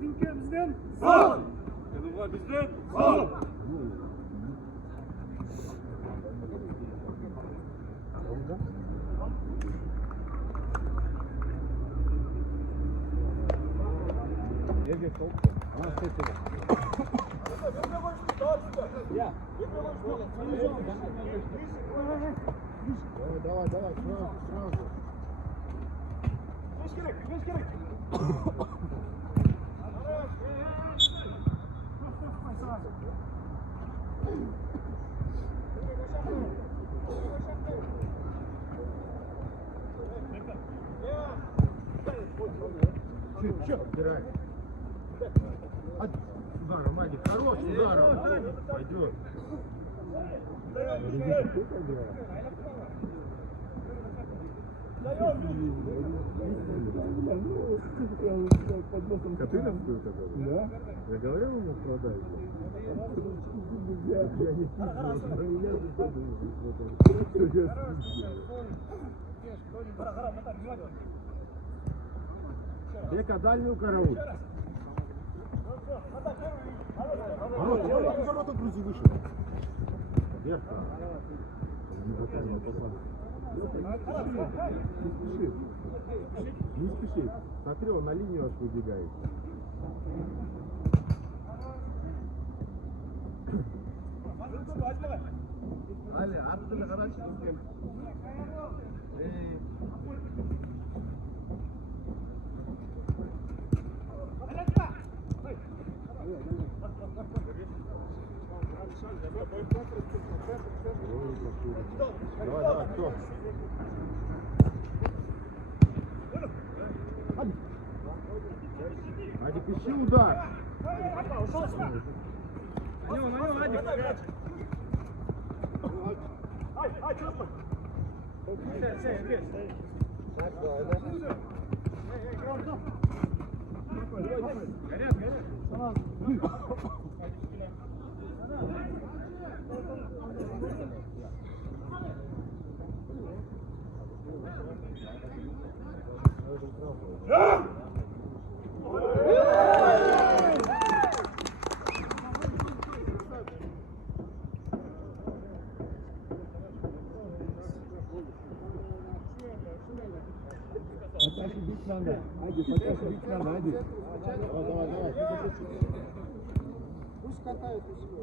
Bizden sağ. Yanımlar bizden sağ. Давай, сразу. Beş gerek. Чуть-чуть убирай. Ударом, Адик, хорош ударом. Пойдет. Катыновскую такую? Да. Я говорил ему продать. Я не Бека, дальнюю караул. Ворот грузи выше. Вверх. Не спеши. Смотри, он на линию аж выбегает. Давай, кто? Адик, ищи удар. На него, Адик. Ай, чёрт. Горят. Поташе бить надо. Ади. Давай. Пусть катают и все.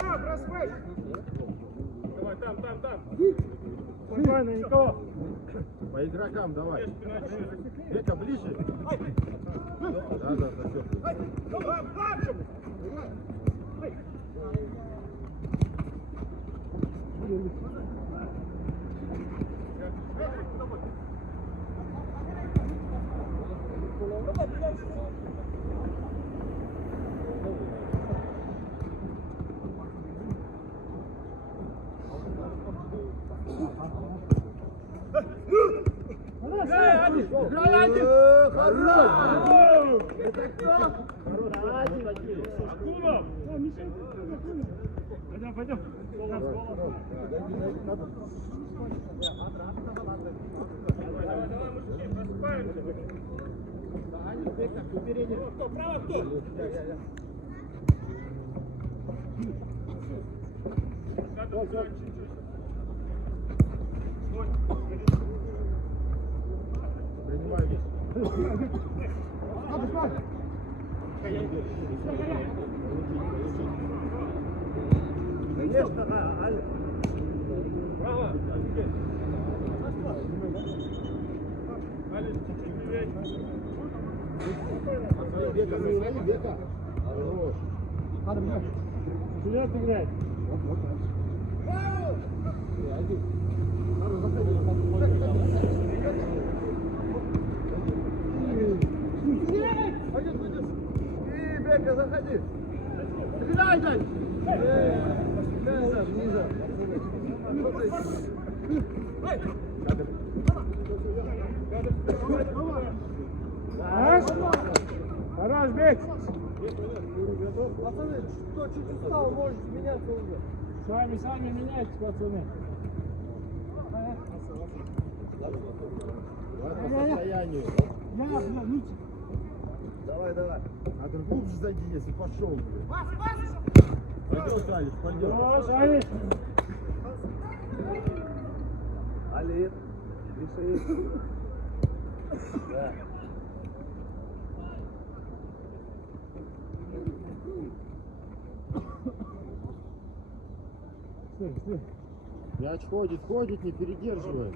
Давай, проспай. Давай, там. Спокойно, никого. По игрокам давай. Бека, ближе. Да, все. Пойдем. Кто? Право, кто? Принимай весь. Конечно, Аль. Право. Аль, чуть-чуть левее. Бека. Хорош. Куда ты играешь? Бека, заходи. Стреляй дальше. Бек! Пацаны, кто чуть устал, может меняться уже. Сами меняйтесь, пацаны. По состоянию. Давай. Надо глубже зайди, если пошел. Пойдет, Алик, пойдет. Алик! Алик, реши. Да. Стой. Мяч ходит, не передерживай.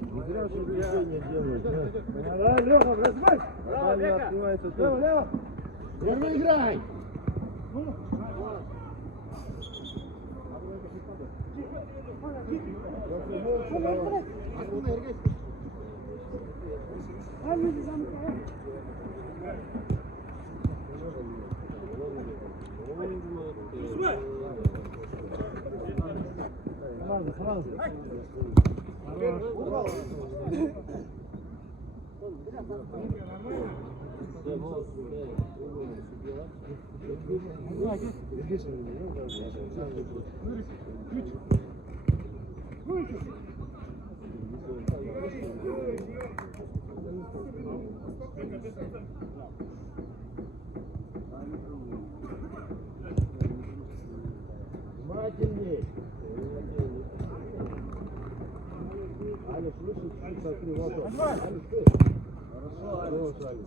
Не зря все движения делают. Давай, Леха, размай! Браво, Бека! Лево! Первый играй! Сразу. Внимательней. Аля, слышишь, смотри, вот он. Аля, стой. Хорошо, Аля.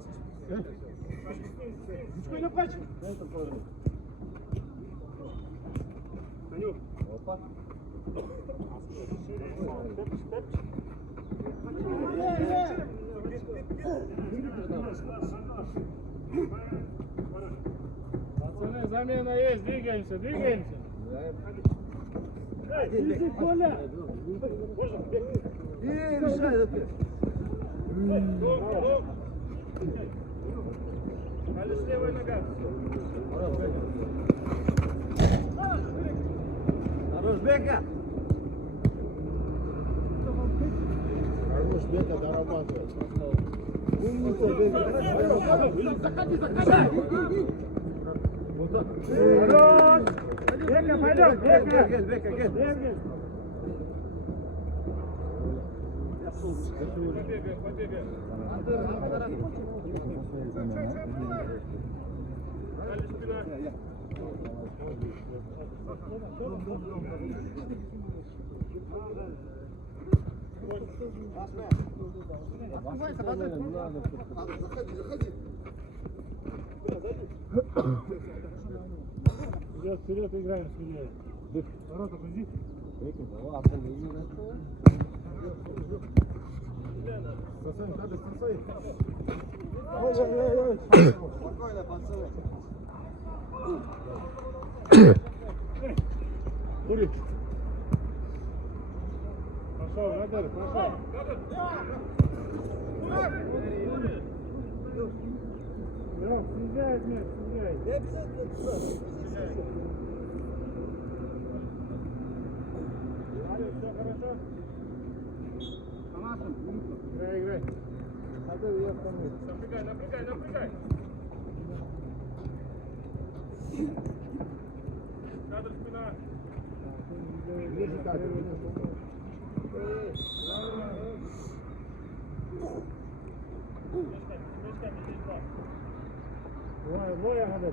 Дичкой на плечи! Это правильно. Танюк! Опа. Пацаны, замена есть, двигаемся! Иди, Коля! Решай, это. Али с левой нога! Хорош, Бека! Хорош, Бека дорабатывает. Умница, Бека. Заходи. Вот так. Хорош! Бека, пойдем! Бека! Побегай! Али спина! Вперед играем смелее. Ворота пусть. Спокойно, пацаны. Кури. Пошел, Надар, пошел. Лёх, съезжай, мяч, съезжай. Я обязательно туда. Алё, все хорошо? Играй. Напрягай. Надо спина. Ближе так. Двое надо.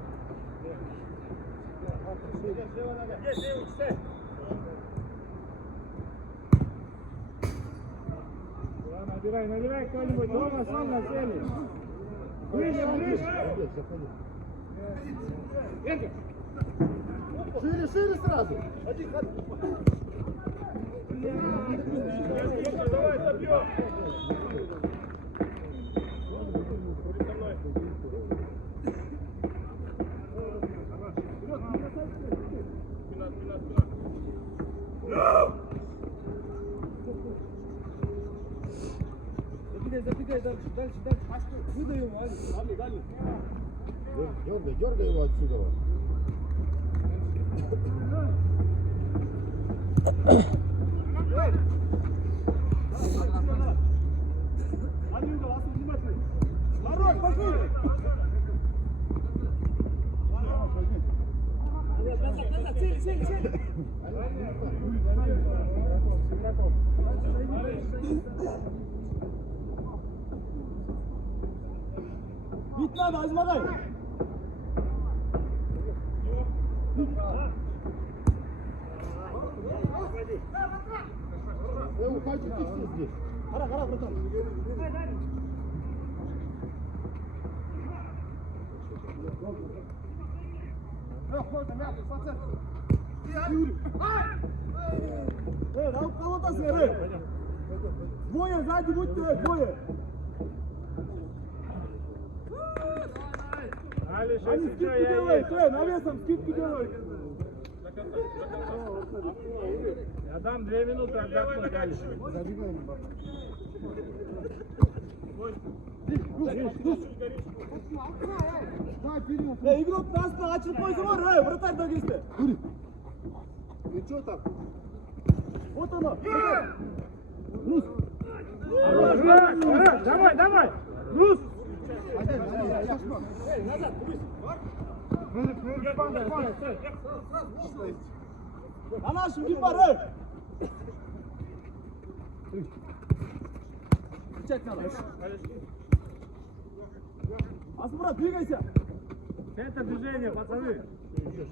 Есть, читай. Набирай кто-нибудь. Дома сам на цели. Ближе. Шире сразу. Давай, забьем. Забегай дальше. Выдай ему, Али. Дергай его отсюда. Bitmedi Azmagay. Уходите все здесь. Кара, братан. Раунд колотасы, двое сзади будьте, двое. Они скидку делают, навесом скидку делают. Я дам 2 минуты отдохнуть, Алиш. Игрок нас açık koydu var, вратарь da girdi. Ну что там? Вот оно. Рус! Давай, давай! Рус! На нашем гипаре. Кричать надо. Асмурат, двигайся. Это движение, пацаны.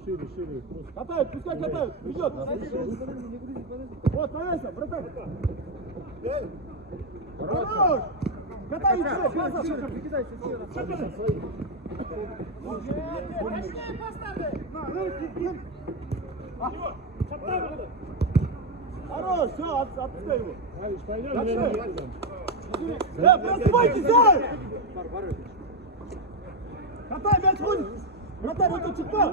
Шире. Катают, пускай катают. Идет. Вот, навесом, братан. Хорош. Катай, еще, газом. Хорош, все, отпускай его. Просыпайтесь, да! Катай, мяч вон! Вратарь, вот чекал!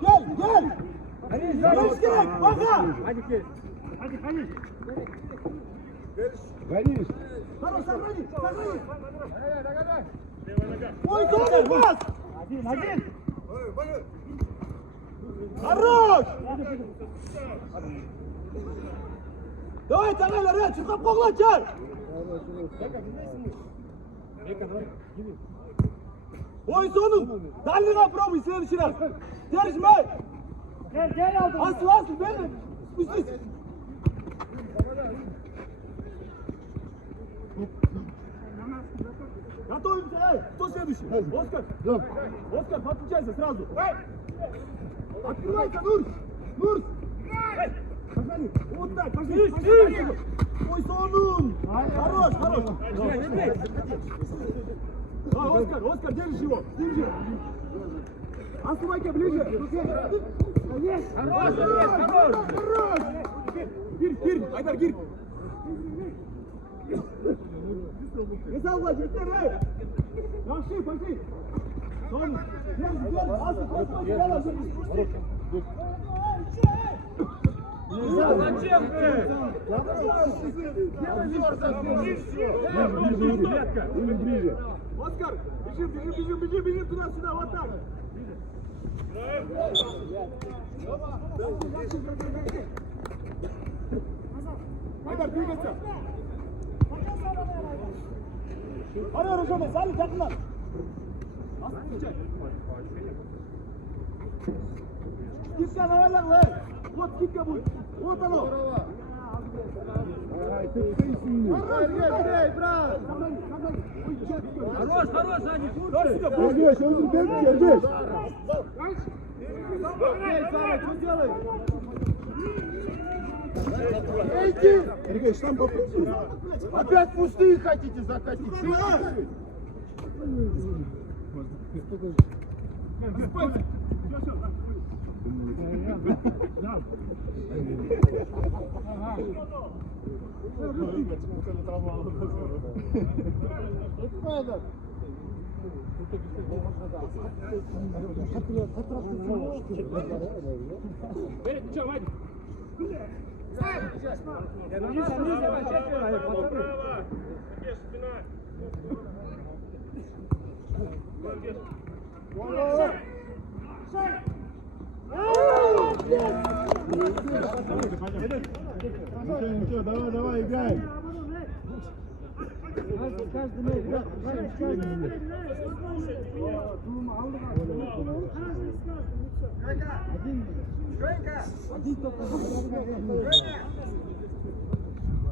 Гель! Мяч керек, бага! Ходи. Горишь. Хорош, сохрани! Ой, добрый пас! Один! Хорош! Давай, тягай, Ряд, чекал, поглотяй! Ой, сону! Дальнего пробуй, в следующий раз! Держи! Асыл, бери! Спустись! Готовимся! Кто следующий? Оскар! Оскар, подключайся сразу! Открывайся, Нурс! Пошли! Вот так, пошли! Ой, Сонун! Хорош! Давай, Оскар, держи его! Держи! Оставайся ближе! Хорош! Гир! Айдар, гир! Не залазь, быстрее! Пошли! Сон! Держи! Зачем ты? Ближе. Оскар, бежим туда-сюда, вот так. Айдар, двигайся. Арай, Рожон, Салih, yakından. Скидка на Валер, вот скидка будет. Вот оно. Хорош, Аня, Сергей, Сергей. Сергей, что там попустили? Опять пустые хотите закатить? Ничего, давай, играем.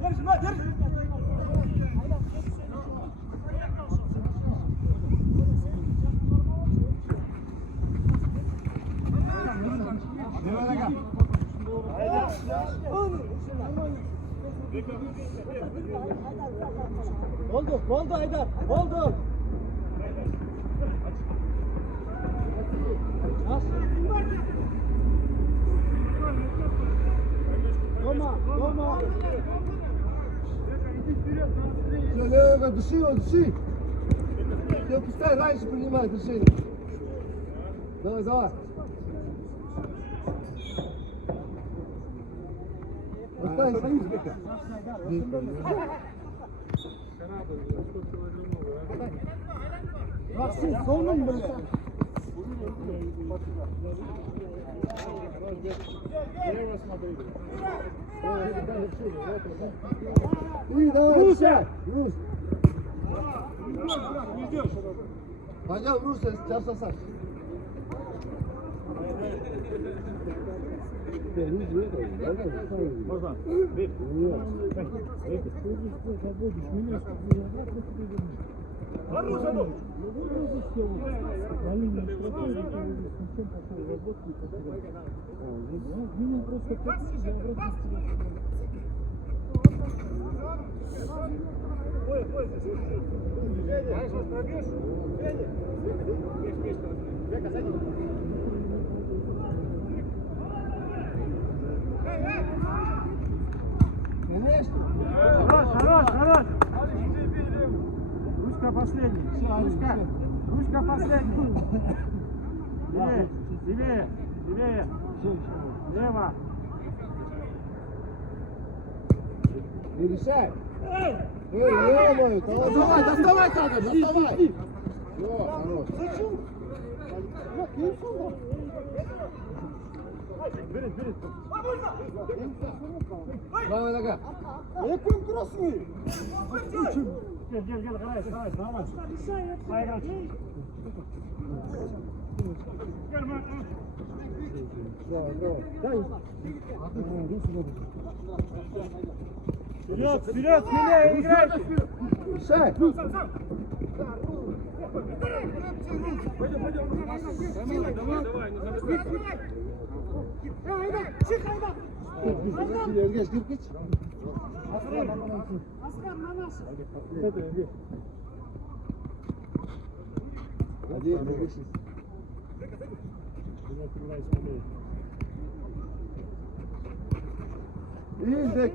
Держи, на, держи! Oldu Haydar, oldu. Дома. Все, Лева, души его, души. Все, пускай раньше принимает решение. Давай. Остань, стоишь пока. Максим, солнum mu? И давай, Руся! Рус. Пойдем, Рус, сейчас сосать. Можно? Хорош! Ручка последний. Ручка последний. Левее. Лево. Не решай. Ё-моё, давай, доставай надо, доставай. Всё, хорош. Правая нога. Yakın burası. Gel, Karay, nормально. Поиграть. Вперед, смелее, играй! Решай. Ергеш, кирпич. Один, вышли. Индек.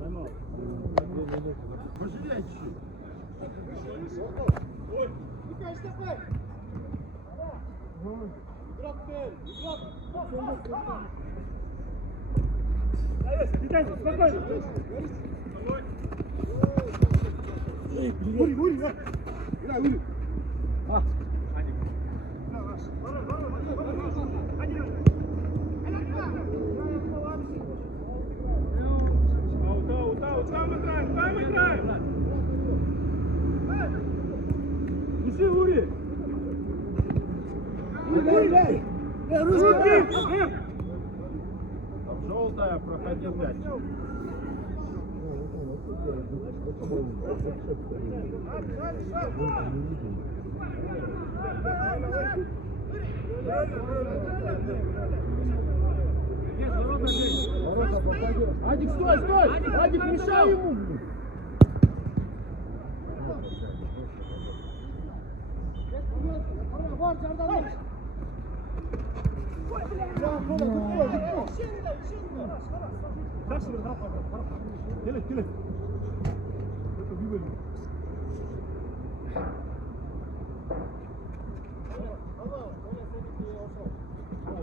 Давай. Пожалей чуть-чуть. Спокойно. Ури, играй, Ури. Там играем! Неси, Ури! Играй! Руки! Желтая, проходил мяч. Адик, стой! Адик, мешай ему! Gelin.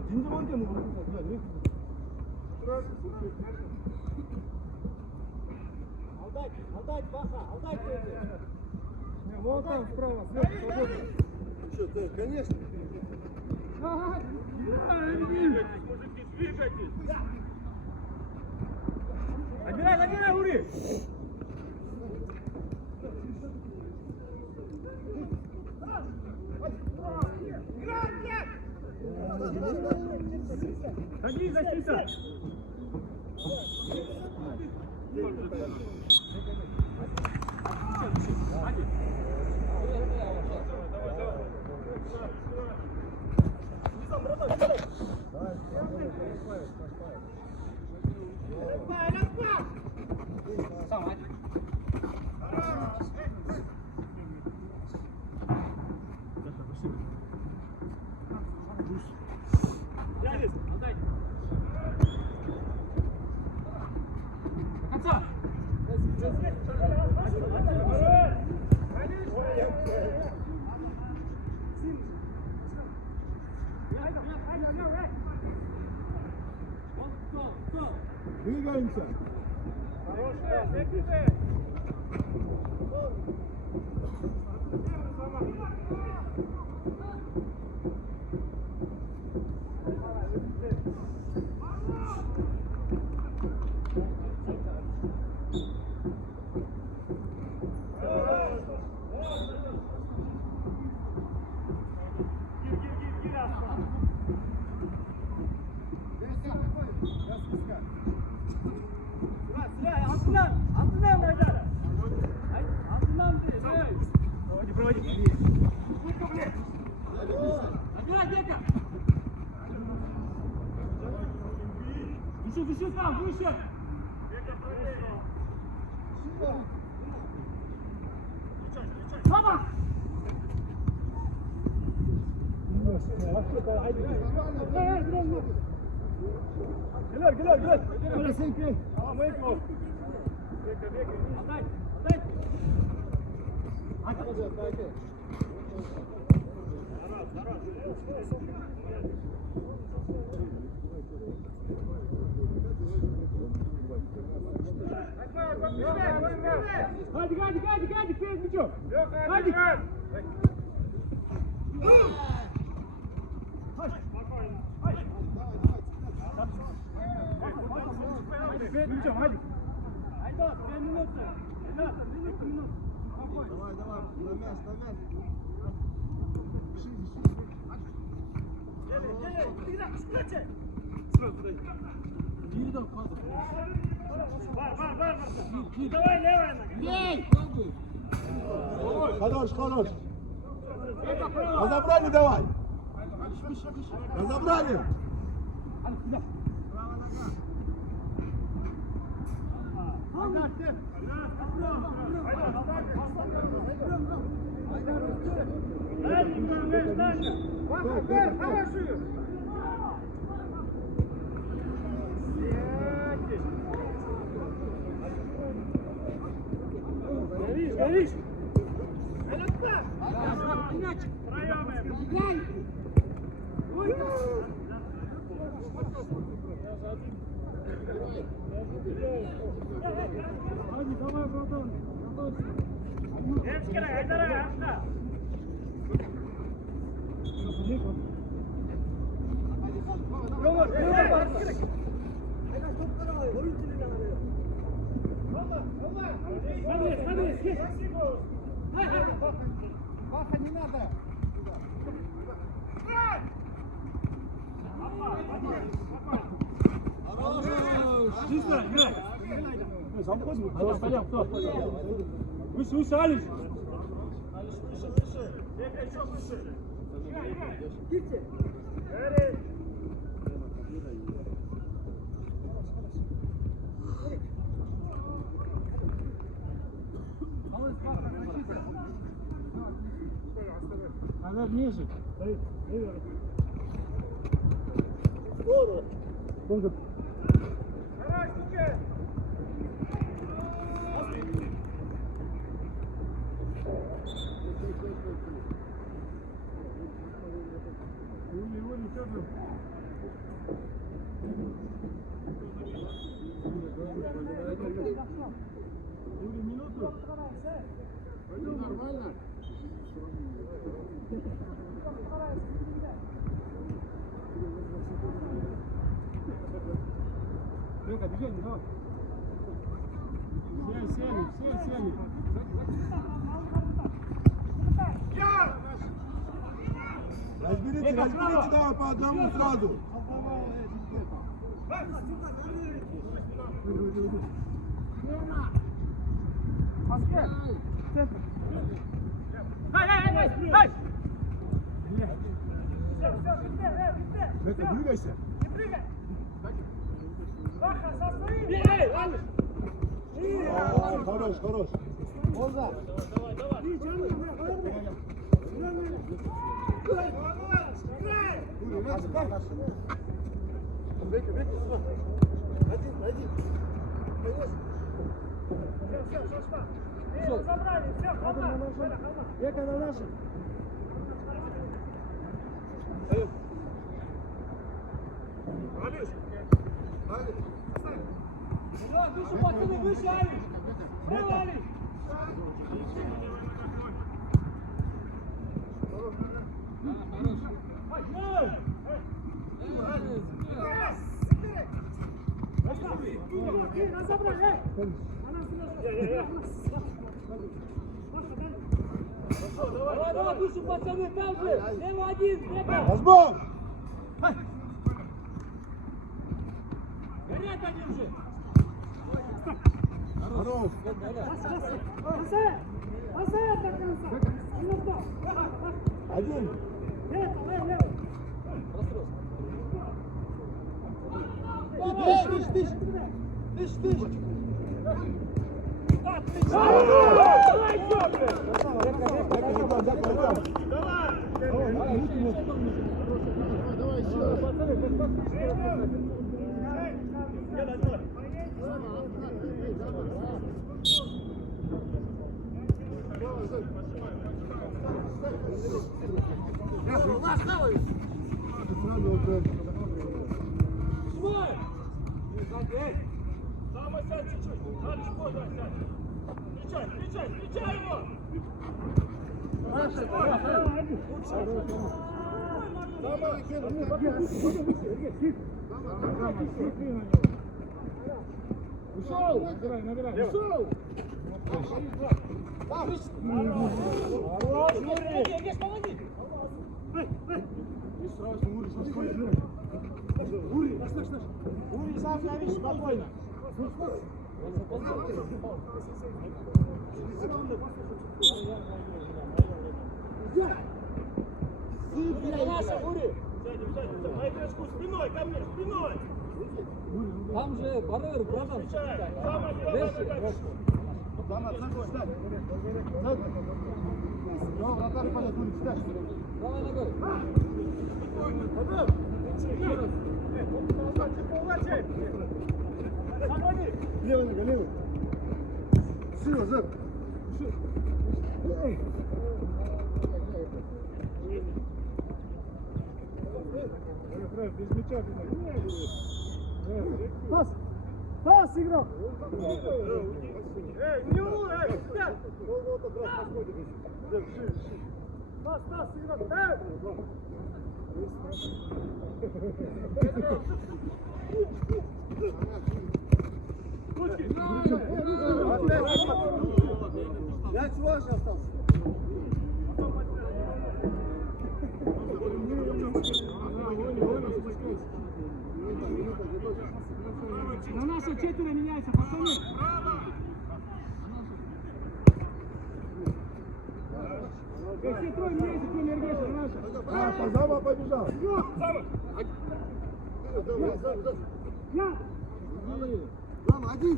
진짜 먼저 먹는 거 아니야? Алдай, Паха, алдай. Вот там справа, слева, свободно. Что, да, конечно. Набирай, Ури! Садись, защита. Двигаемся. Выше там, выше! Сама! Гелер! Отдай! Гади, перед мячом! Гади! Перед мячом, Гади! 2 минуты! Ребята, минуту! Давай, на мяч! Давай, левая нога! Хорош! Разобрали давай! Разобрали! Горишь! Давай, братан! Девочки, айдара! Паха, не надо! Чисто, играй! Пойдем, кто? Выше, Алиш! Она ниже. Тоже. Минуту. Нормально? Лёка, движение, давай. Все сели. Разбери разберите, давай по одному сразу. Это двигайся. Хорош, хорош. Века на нашем. Выше, пацаны, выше, Алик! Право, Алик! Давай, давай, выше, пацаны, там же! Слева один, слева! Разбор! Горят они уже! Хорош. Один. Самый сядь чуть-чуть! Дальше поздно сядь! Встречай, встречай его! Ушел! Набирай, набирай. Ушел! Ури, сам завис, спокойно. На игрочку спиной, ко мне, спиной! Там же барьер, братан. Самая первая. Давай ногой. Левый нога, левый. Сила, Зэк. Без мяча. Пас! Пас, игрок! Пас, пас, игрок! Мяч ваш остался. На наши четверо меняется, пацаны! Все трое меняются, кроме Эргеша, на наши! Казама побежал. Зама, один.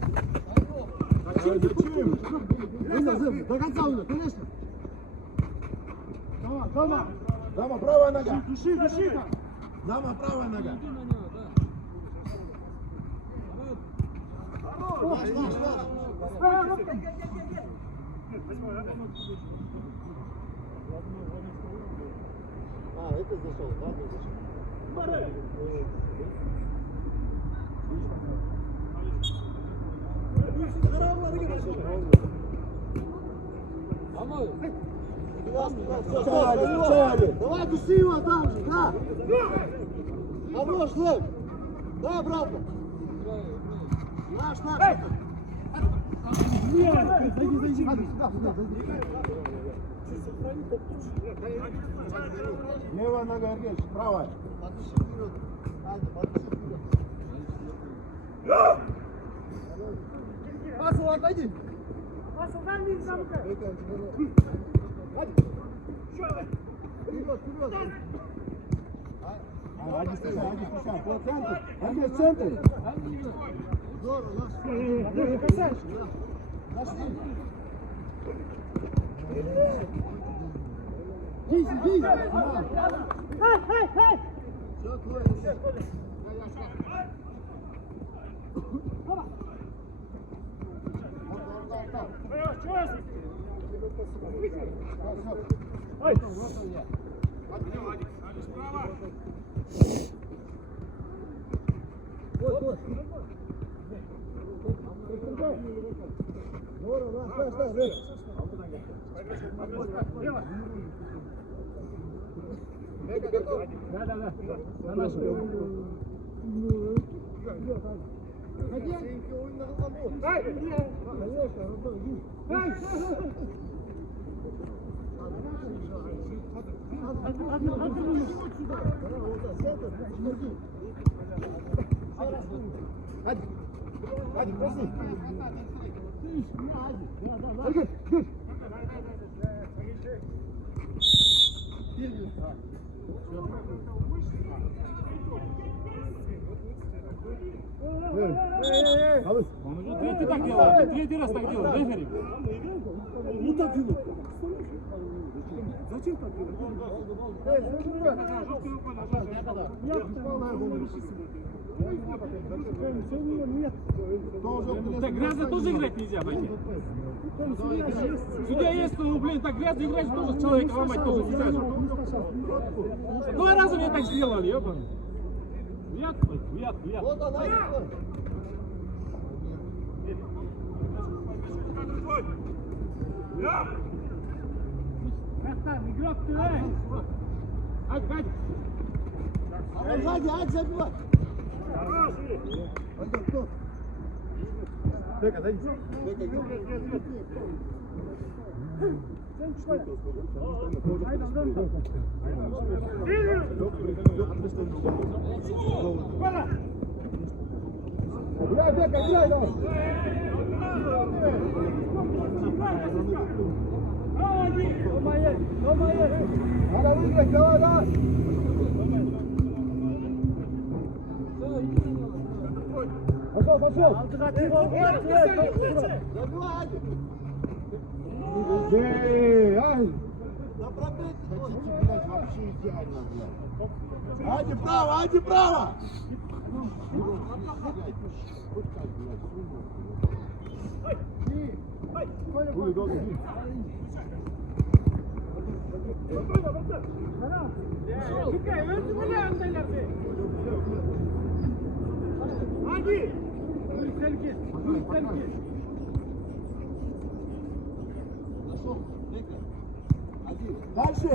Зачем? До конца уже, конечно. Зама. Зама, правая нога. Души, души! Зама, правая нога. А, это зашел, ладно, зашел. Давай, души его там же, да! Хорош, Лев! Да, обратно! Наш! Зайди, зайди! Сюда, зайди! Левая нога, Ергеш, правая. Подыши вперед. Аня, подыши вперед. Асыл, отойди. Asıldan bir zamka. Hadi. Вперед, вперед. Ади, встречай, по центру. Ергеш, центр. Здорово, наш. Нашли. Дизи, дизи. Все, твое. Hadi. Hadi, prosi. Hadi gel, gel. Alış. Третий так делает, третий раз так делает, рефери. Не так делай. Зачем так делать? Так грязно тоже играть нельзя, пойми. Судья есть, ну, блин, так грязно играть тоже человека ломать тоже нельзя. Два раза мне так сделали, ёбаный. Вят. Вот она. Игрок, ты, Ать, Сзади, Ать, забивай. Пойдем, кто? Бека, дай. Гуляй, Бека, гуляй, давай. Надо выиграть, давай. Пошел. Забивай, Ать. Ай. Да пробей ты тоже. Блядь, вообще идеально, блядь. Ади право, Ади право. Хули, долго. Дальше.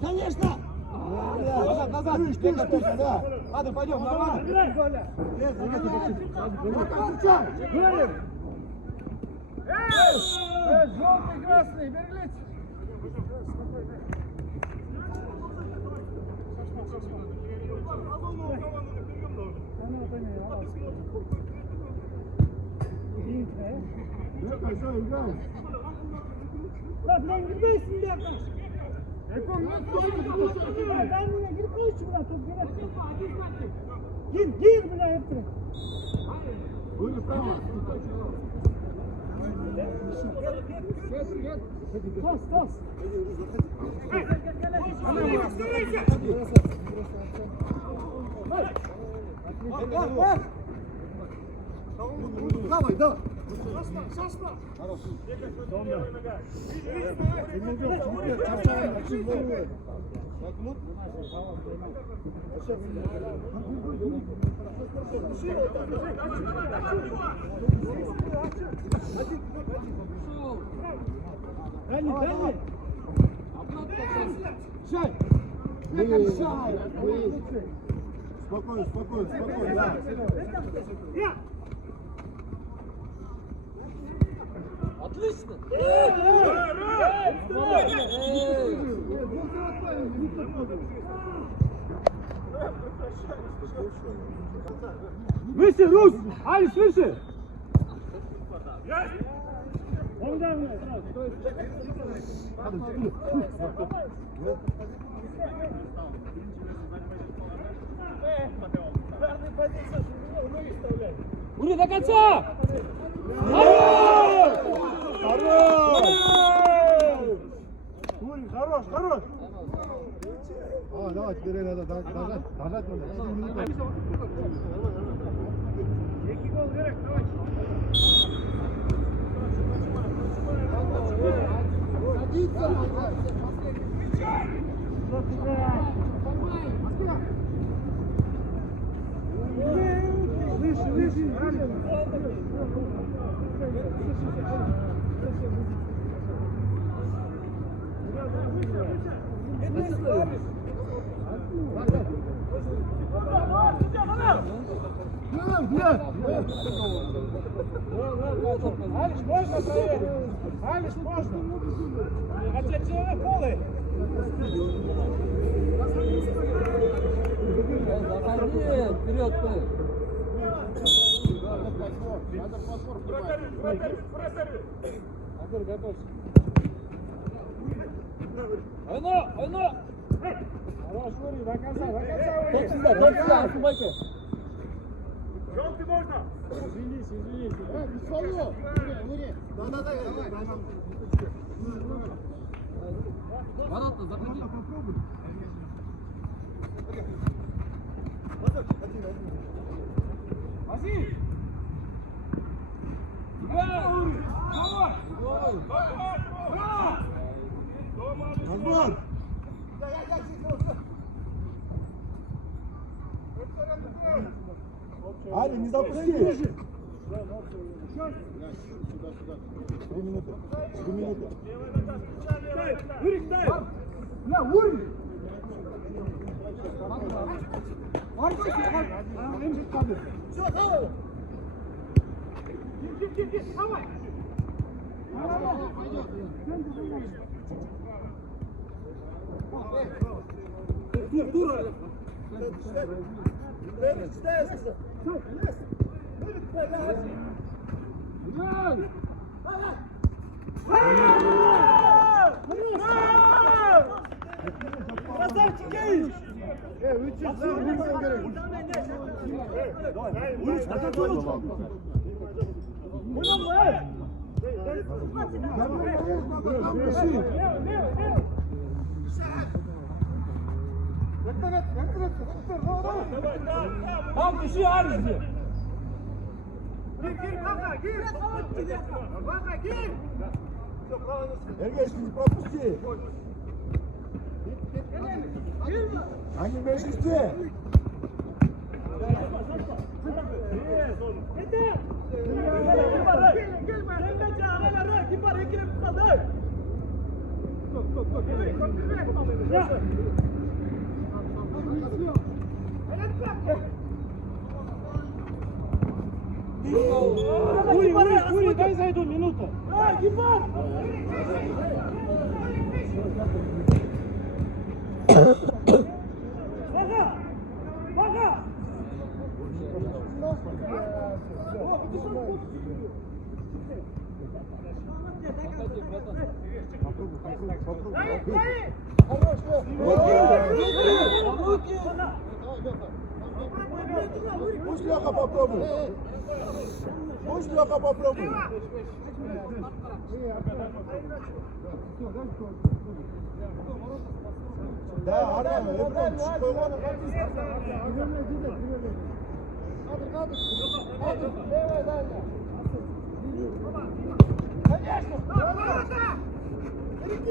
Конечно! Назад, ты, да. Ладно, пойдем, нормально. Желтый, красный, беглец. Gir bile hepsini. Buyurun, tamam. Toz. Давай, давай. Дальний. Шай. Спокойно, да. Отлично! Выше, Рус! Алис, выше! Он давно, Ури, до конца! Хорош! Ури, хорош, хорош! Давай, теперь надо дожать надо. 4 минуты. Выше, выше, Алиш, можно проверить? Алиш, можно? Хотя человек голый. Заходи, вперед ты! Агур, готовься. Айно! Хорош, Ури, до конца, Топ сюда, Субайка! Желтый можно! Извинись. Ворота, заходи! Вози! Разбор! Али, не запусти! 3 минуты. 3 минуты. Урик, дай! Ури! Давай! Красавчики! Там дыши, Алис! Эргеш, не пропусти! Они в меньшинстве! Ури, дай зайду минуту. Пусть Леха попробует. Пусть Леха попробует. Да, Арман, Эброн,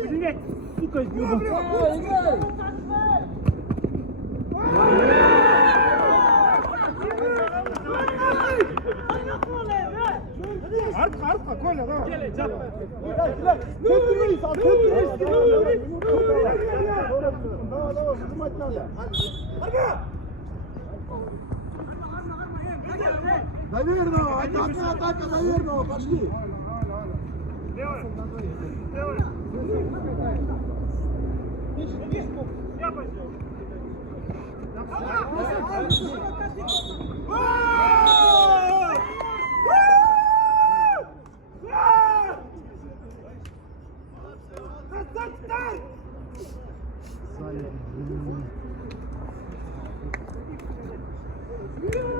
Блять, сука, сбил. Играй! Артка, Коля, давай. Давай, снимать надо. Наверного, атака, наверного, пошли. Левая. Левая. Я пойду. Сзади.